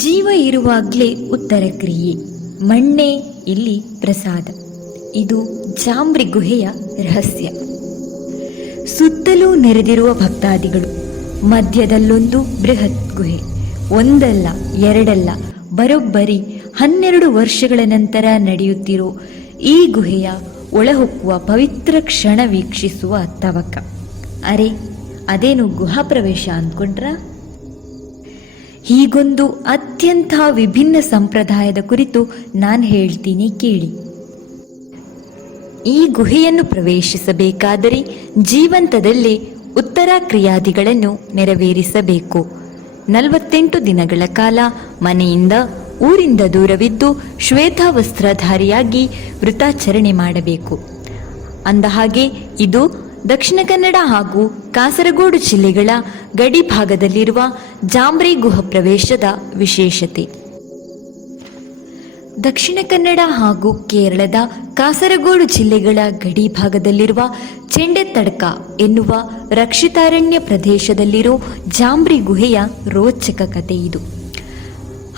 ಜೀವ ಇರುವಾಗಲೇ ಉತ್ತರ ಕ್ರಿಯೆ, ಮಣ್ಣೆ ಇಲ್ಲಿ ಪ್ರಸಾದ. ಇದು ಜಾಂಬ್ರಿ ಗುಹೆಯ ರಹಸ್ಯ. ಸುತ್ತಲೂ ನೆರೆದಿರುವ ಭಕ್ತಾದಿಗಳು, ಮಧ್ಯದಲ್ಲೊಂದು ಬೃಹತ್ ಗುಹೆ. ಒಂದಲ್ಲ ಎರಡಲ್ಲ, ಬರೋಬ್ಬರಿ 12 ವರ್ಷಗಳ ನಂತರ ನಡೆಯುತ್ತಿರೋ ಈ ಗುಹೆಯ ಒಳಹೊಕ್ಕುವ ಪವಿತ್ರ ಕ್ಷಣ ವೀಕ್ಷಿಸುವ ತವಕ. ಅರೆ, ಅದೇನು ಗುಹಾ ಪ್ರವೇಶ ಅಂದ್ಕೊಂಡ್ರ? ಹೀಗೊಂದು ಅತ್ಯಂತ ವಿಭಿನ್ನ ಸಂಪ್ರದಾಯದ ಕುರಿತು ನಾನು ಹೇಳ್ತೀನಿ ಕೇಳಿ. ಈ ಗುಹೆಯನ್ನು ಪ್ರವೇಶಿಸಬೇಕಾದರೆ ಜೀವಂತದಲ್ಲೇ ಉತ್ತರ ಕ್ರಿಯಾದಿಗಳನ್ನು ನೆರವೇರಿಸಬೇಕು. 48 ದಿನಗಳ ಕಾಲ ಮನೆಯಿಂದ ಊರಿಂದ ದೂರವಿದ್ದು ಶ್ವೇತಾವಸ್ತ್ರಧಾರಿಯಾಗಿ ವೃತಾಚರಣೆ ಮಾಡಬೇಕು. ಅಂದಹಾಗೆ ಇದು ದಕ್ಷಿಣ ಕನ್ನಡ ಹಾಗೂ ಕಾಸರಗೋಡು ಜಿಲ್ಲೆಗಳ ಗಡಿ ಭಾಗದಲ್ಲಿರುವ ಜಾಂಬ್ರಿ ಗುಹಾ ಪ್ರವೇಶದ ವಿಶೇಷತೆ. ದಕ್ಷಿಣ ಕನ್ನಡ ಹಾಗೂ ಕೇರಳದ ಕಾಸರಗೋಡು ಜಿಲ್ಲೆಗಳ ಗಡಿ ಭಾಗದಲ್ಲಿರುವ ಚೆಂಡೆತ್ತಡ್ಕ ಎನ್ನುವ ರಕ್ಷಿತಾರಣ್ಯ ಪ್ರದೇಶದಲ್ಲಿರೋ ಜಾಂಬ್ರಿ ಗುಹೆಯ ರೋಚಕ ಕಥೆ ಇದು.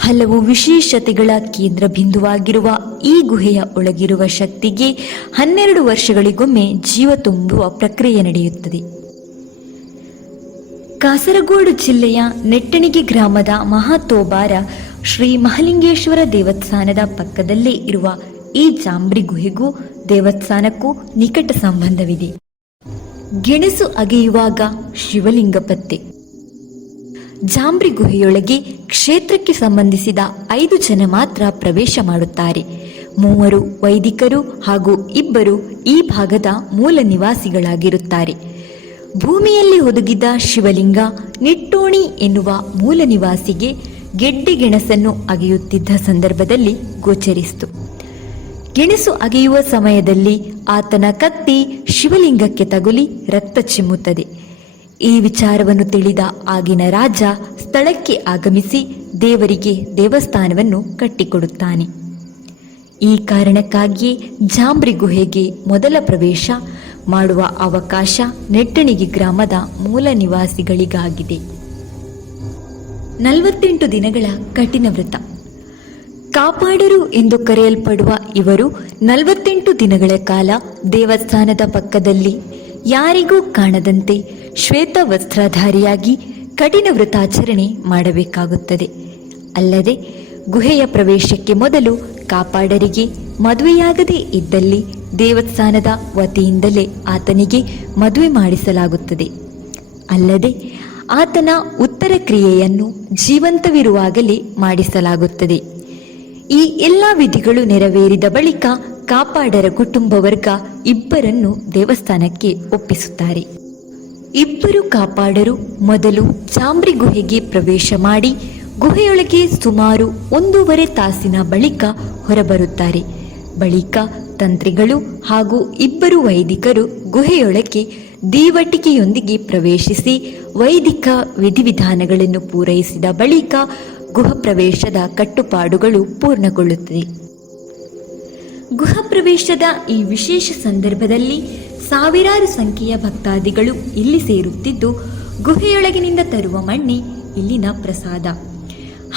ಹಲವು ವಿಶೇಷತೆಗಳ ಕೇಂದ್ರ ಬಿಂದುವಾಗಿರುವ ಈ ಗುಹೆಯ ಒಳಗಿರುವ ಶಕ್ತಿಗೆ 12 ವರ್ಷಗಳಿಗೊಮ್ಮೆ ಜೀವ ತುಂಬುವ ಪ್ರಕ್ರಿಯೆ ನಡೆಯುತ್ತದೆ. ಕಾಸರಗೋಡು ಜಿಲ್ಲೆಯ ನೆಟ್ಟಣಿಗೆ ಗ್ರಾಮದ ಮಹಾತೋಬಾರ ಶ್ರೀ ಮಹಾಲಿಂಗೇಶ್ವರ ದೇವಸ್ಥಾನದ ಪಕ್ಕದಲ್ಲೇ ಇರುವ ಈ ಜಾಂಬ್ರಿ ಗುಹೆಗೂ ದೇವಸ್ಥಾನಕ್ಕೂ ನಿಕಟ ಸಂಬಂಧವಿದೆ. ಗೆಣಸು ಅಗೆಯುವಾಗ ಶಿವಲಿಂಗ ಪತ್ತೆ. ಜಾಂಬ್ರಿ ಗುಹೆಯೊಳಗೆ ಕ್ಷೇತ್ರಕ್ಕೆ ಸಂಬಂಧಿಸಿದ 5 ಜನ ಮಾತ್ರ ಪ್ರವೇಶ ಮಾಡುತ್ತಾರೆ. 3 ವೈದಿಕರು ಹಾಗೂ 2 ಈ ಭಾಗದ ಮೂಲ ನಿವಾಸಿಗಳಾಗಿರುತ್ತಾರೆ. ಭೂಮಿಯಲ್ಲಿ ಹುದುಗಿದ್ದ ಶಿವಲಿಂಗ ನಿಟ್ಟೋಣಿ ಎನ್ನುವ ಮೂಲ ನಿವಾಸಿಗೆ ಗೆಡ್ಡೆ ಗೆಣಸನ್ನು ಅಗೆಯುತ್ತಿದ್ದ ಸಂದರ್ಭದಲ್ಲಿ ಗೋಚರಿಸಿತು. ಗೆಣಸು ಅಗೆಯುವ ಸಮಯದಲ್ಲಿ ಆತನ ಕತ್ತಿ ಶಿವಲಿಂಗಕ್ಕೆ ತಗುಲಿ ರಕ್ತ ಚಿಮ್ಮುತ್ತದೆ. ಈ ವಿಚಾರವನ್ನು ತಿಳಿದ ಆಗಿನ ರಾಜ ಸ್ಥಳಕ್ಕೆ ಆಗಮಿಸಿ ದೇವರಿಗೆ ದೇವಸ್ಥಾನವನ್ನು ಕಟ್ಟಿಕೊಡುತ್ತಾನೆ. ಈ ಕಾರಣಕ್ಕಾಗಿಯೇ ಜಾಂಬ್ರಿ ಗುಹೆಗೆ ಮೊದಲ ಪ್ರವೇಶ ಮಾಡುವ ಅವಕಾಶ ನೆಟ್ಟಣಿಗೆ ಗ್ರಾಮದ ಮೂಲ ನಿವಾಸಿಗಳಿಗಾಗಿದೆ. 48 ದಿನಗಳ ಕಠಿಣ ವ್ರತ. ಕಾಪಾಡರು ಎಂದು ಕರೆಯಲ್ಪಡುವ ಇವರು 48 ದಿನಗಳ ಕಾಲ ದೇವಸ್ಥಾನದ ಪಕ್ಕದಲ್ಲಿ ಯಾರಿಗೂ ಕಾಣದಂತೆ ಶ್ವೇತ ವಸ್ತ್ರಧಾರಿಯಾಗಿ ಕಠಿಣ ವ್ರತಾಚರಣೆ ಮಾಡಬೇಕಾಗುತ್ತದೆ. ಅಲ್ಲದೆ ಗುಹೆಯ ಪ್ರವೇಶಕ್ಕೆ ಮೊದಲು ಕಾಪಾಡರಿಗೆ ಮದುವೆಯಾಗದೇ ಇದ್ದಲ್ಲಿ ದೇವಸ್ಥಾನದ ವತಿಯಿಂದಲೇ ಆತನಿಗೆ ಮದುವೆ ಮಾಡಿಸಲಾಗುತ್ತದೆ. ಅಲ್ಲದೆ ಆತನ ಉತ್ತರ ಕ್ರಿಯೆಯನ್ನು ಜೀವಂತವಿರುವಾಗಲೇ ಮಾಡಿಸಲಾಗುತ್ತದೆ. ಈ ಎಲ್ಲ ವಿಧಿಗಳು ನೆರವೇರಿದ ಬಳಿಕ ಕಾಪಾಡರ ಕುಟುಂಬ ವರ್ಗ 2 ದೇವಸ್ಥಾನಕ್ಕೆ ಒಪ್ಪಿಸುತ್ತಾರೆ. 2 ಕಾಪಾಡರು ಮೊದಲು ಜಾಂಬ್ರಿ ಗುಹೆಗೆ ಪ್ರವೇಶ ಮಾಡಿ ಗುಹೆಯೊಳಗೆ ಸುಮಾರು 1.5 ತಾಸಿನ ಬಳಿಕ ಹೊರಬರುತ್ತಾರೆ. ಬಳಿಕ ತಂತ್ರಿಗಳು ಹಾಗೂ 2 ವೈದಿಕರು ಗುಹೆಯೊಳಗೆ ದೀವಟಿಕೆಯೊಂದಿಗೆ ಪ್ರವೇಶಿಸಿ ವೈದಿಕ ವಿಧಿವಿಧಾನಗಳನ್ನು ಪೂರೈಸಿದ ಬಳಿಕ ಗುಹಾ ಪ್ರವೇಶದ ಕಟ್ಟುಪಾಡುಗಳು ಪೂರ್ಣಗೊಳ್ಳುತ್ತದೆ. ಗುಹಾ ಪ್ರವೇಶದ ಈ ವಿಶೇಷ ಸಂದರ್ಭದಲ್ಲಿ ಸಾವಿರಾರು ಸಂಖ್ಯೆಯ ಭಕ್ತಾದಿಗಳು ಇಲ್ಲಿ ಸೇರುತ್ತಿದ್ದು ಗುಹೆಯೊಳಗಿನಿಂದ ತರುವ ಮಣ್ಣೆ ಇಲ್ಲಿನ ಪ್ರಸಾದ.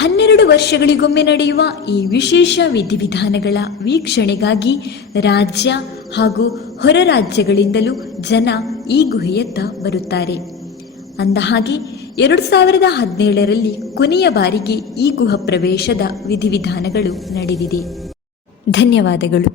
12 ವರ್ಷಗಳಿಗೊಮ್ಮೆ ನಡೆಯುವ ಈ ವಿಶೇಷ ವಿಧಿವಿಧಾನಗಳ ವೀಕ್ಷಣೆಗಾಗಿ ರಾಜ್ಯ ಹಾಗೂ ಹೊರ ರಾಜ್ಯಗಳಿಂದಲೂ ಜನ ಈ ಗುಹೆಯತ್ತ ಬರುತ್ತಾರೆ. ಅಂದಹಾಗೆ 2017ರಲ್ಲಿ ಕೊನೆಯ ಬಾರಿಗೆ ಈ ಗುಹಾ ಪ್ರವೇಶದ ವಿಧಿವಿಧಾನಗಳು ನಡೆದಿದೆ. ಧನ್ಯವಾದಗಳು.